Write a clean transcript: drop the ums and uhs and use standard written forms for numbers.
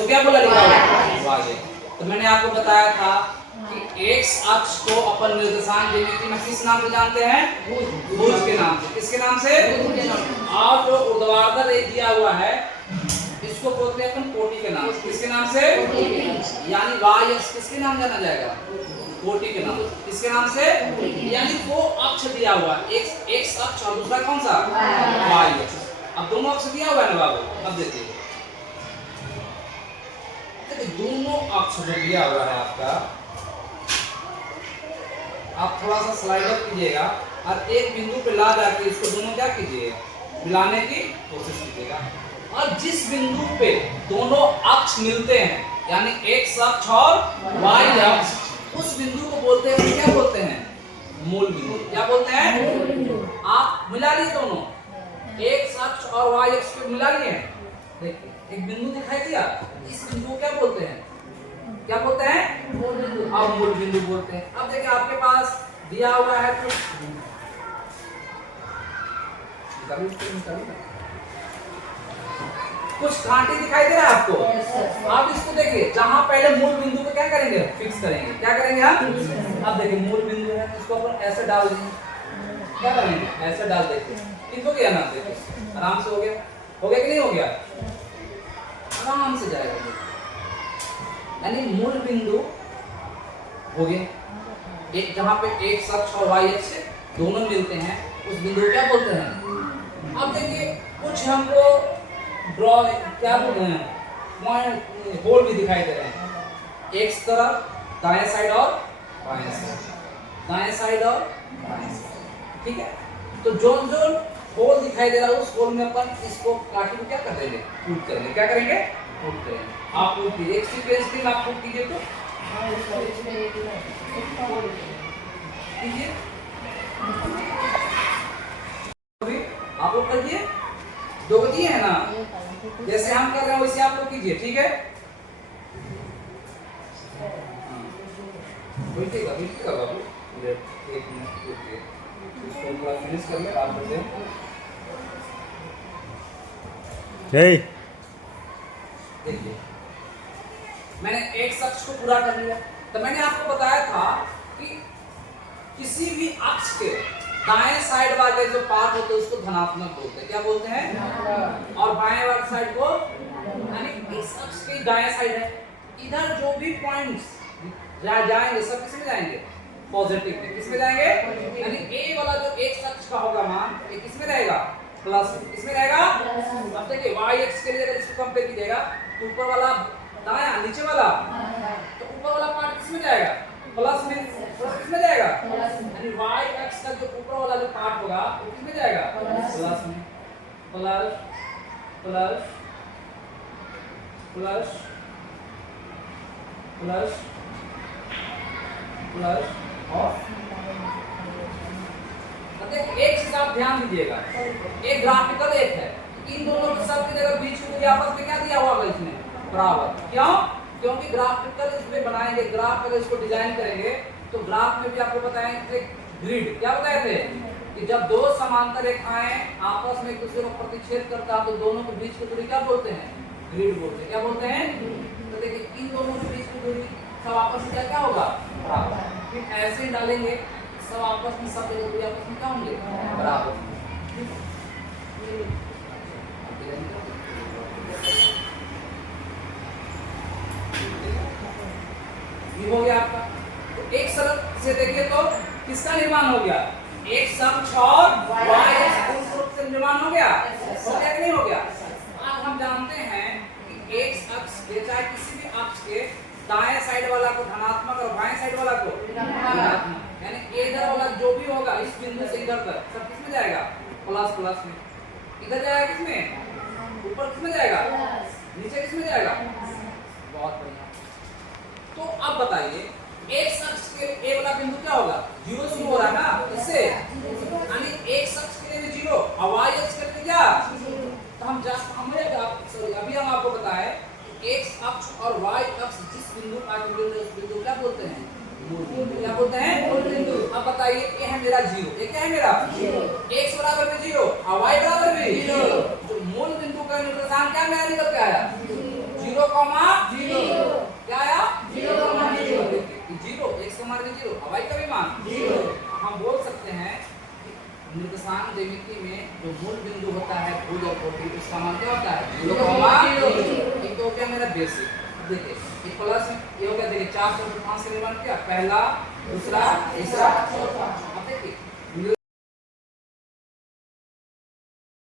तो क्या बोला लिखा हुआ आगे। तो मैंने आपको बताया था कि एक्स अक्ष को अपन निर्देशांक ज्यामिति में किस नाम से जानते हैं? भुज के नाम से। किसके नाम से? और जो ऊर्ध्वाधर रेखा दिया हुआ है इसको बोलते हैं अपन कोटि के नाम से। किसके नाम से? यानी वाई अक्ष किसके नाम जाना जाएगा? कोटि के नाम। किसके नाम से? यानी वो अक्ष दिया हुआ एक्स अक्ष और दूसरा कौन सा? वाई अक्ष। अब दोनों अक्ष दिया हुआ है ना बाबू। अब देखिए दोनों अक्ष जो दिया हुआ है आपका, आप थोड़ा सा स्लाइडर कीजिएगा और एक बिंदु पे ला जाके इसको दोनों क्या कीजिएगा? मिलाने की कोशिश कीजिएगा। और जिस बिंदु पे दोनों अक्ष मिलते हैं यानी एक्स अक्ष और वाई अक्ष, उस बिंदु को बोलते हैं, क्या बोलते हैं? मूल बिंदु। क्या बोलते हैं? आप मिला लिए दोनों एक्स अक्ष और वाई अक्ष को मिला लिए। देखिए एक बिंदु दिखाई दिया, इस बिंदु को क्या बोलते हैं? क्या बोलते हैं? मूल बिंदु। अब मूल बिंदु बोलते हैं। अब देखिए आपके पास दिया हुआ है कुछ कांटे दिखाई दे रहा है आपको। आप इसको देखिए, जहां पहले मूल बिंदु को क्या करेंगे? फिक्स करेंगे। क्या करेंगे हम? अब देखिए मूल बिंदु है, इसको अपन ऐसे डाल देंगे। क्या करेंगे? ऐसे डाल देते हैं। ठीक हो गया ना? देखिए आराम से हो गया। हो गया कि नहीं हो गया? आराम से जाएगा। यानी मूल बिंदु हो गया एक, जहां पे एक्स अक्ष और वाई अक्ष दोनों मिलते हैं, उस बिंदु को क्या बोलते हैं? अब देखिए कुछ हमको ड्रॉ क्या बोलते हैं, पॉइंट होल भी दिखाई दे रहे हैं। एक्स तरफ दाएं साइड और बाएं साइड, दाएं साइड और बाएं साइड। ठीक है, तो जो जो होल दिखाई दे रहा है उस होल में अपन इसको काटी को क्या कर देंगे? फूट करेंगे। क्या करेंगे? फूट करेंगे। आप फूट कीजिए, एक सीक्वेंस में आप फूट कीजिए तो कीजिए, आप लोग करिए। दो दिए है ना, जैसे हम कर रहे हैं वैसे आप लोग कीजिए। ठीक है, बैठिएगा बैठिएगा बाबू, एक मिनट रुकिए, इसको पूरा फिनिश कर ले। आप बोलते देखिए मैंने एक अक्ष को पूरा कर लिया। तो मैंने आपको बताया था कि किसी भी अक्ष के दाएं साइड वाले जो पार्ट होते हैं उसको धनात्मक बोलते हैं। क्या बोलते हैं? और बाएं वाले साइड को, यानी इस अक्ष की दाएं साइड है, इधर जो भी पॉइंट्स जाएंगे सब किस में जाएंगे? पॉजिटिव में। किस में जाएंगे? यानी ए वाला जो एक्स अक्ष का होगा मान, ये किस में रहेगा? प्लस। किस में रहेगा? अब देखिए वाई अक्ष के लिए अगर इसको कंपेयर कीजिएगा तो ऊपर वाला दायां, नीचे वाला, तो ऊपर वाला पार्ट किस में जाएगा? प्लस में। किस में जाएगा? यानी वाई अक्ष का जो ऊपर वाला जो पार्ट होगा वो किस में जाएगा? प्लस में। Plus plus plus plus plus और एक चीज आप ध्यान दीजिएगा, एक ग्राफिकल एक है, इन दोनों के सब की जगह बीच में आपस में क्या दिया हुआ है? इसमें बराबर। क्यों? क्योंकि ग्राफिकल इसमें बनाएंगे, ग्राफ अगर इसको डिजाइन करेंगे तो ग्राफ में भी आपको बताएंगे ग्रिड। क्या बताए थे कि जब दो समांतर रेखाएं आपस में एक दूसरे को प्रतिच्छेद करता है तो दोनों के बीच की दूरी क्या बोलते हैं? ग्रिड बोलते हैं। क्या बोलते हैं? तो देखिए इन दोनों के बीच की दूरी सब आपस में क्या होगा? बराबर। फिर ऐसे ही डालेंगे सब आपस में, सब दूरी आपस में क्या होंगे? बराबर। ये हो गया आपका। तो एक सड़क से देखिए तो किसका निर्माण हो गया? एक अक्ष और वाई अक्ष से निर्माण हो गया। हो गया कि नहीं हो गया? आज हम जानते हैं कि एक अक्ष के, चाहे किसी भी अक्ष के दाएं साइड वाला को धनात्मक और बाएं साइड वाला को ऋणात्मक, यानी इधर वाला जो भी होगा इस बिंदु से इधर तक सब किस में जाएगा? प्लस प्लस में। इधर जाएगा किस में? ऊपर किस में जाएगा? नीचे किस में जाएगा? बहुत बढ़िया। तो अब बताइए एक अक्ष के ए वाला बिंदु क्या होगा? जीरो से हो रहा है ना, इससे यानी एक अक्ष के लिए भी जीरो और वाई अक्ष के लिए क्या? तो हम अभी हम आपको बताएं एक अक्ष और वाई अक्ष जिस बिंदु का उस बिंदु क्या बोलते हैं? मूल बिंदु। क्या बोलते हैं? मूल बिंदु। अब बताइए ये है मेरा जीरो, ये क्या है मेरा? x बराबर में 0 और y बराबर में 0। तो मूल बिंदु का निर्देशांक क्या मेरा निकल के आया? 0 0, जीरो क्या आया 0, जीरो, एक से मार के जीरो, हवाई का भी मान जीरो। हम बोल सकते हैं कि निर्देशांक ज्यामिति में जो मूल बिंदु होता है भुज और कोटि, उसका मान क्या होता है 0, जीरो। एक तो हो गया मेरा बेसिक। देखिए ये प्लस ये हो गया, देखिए 4 से 5 से निर्माण किया, पहला, दूसरा, तीसरा, चौथा। अब देखिए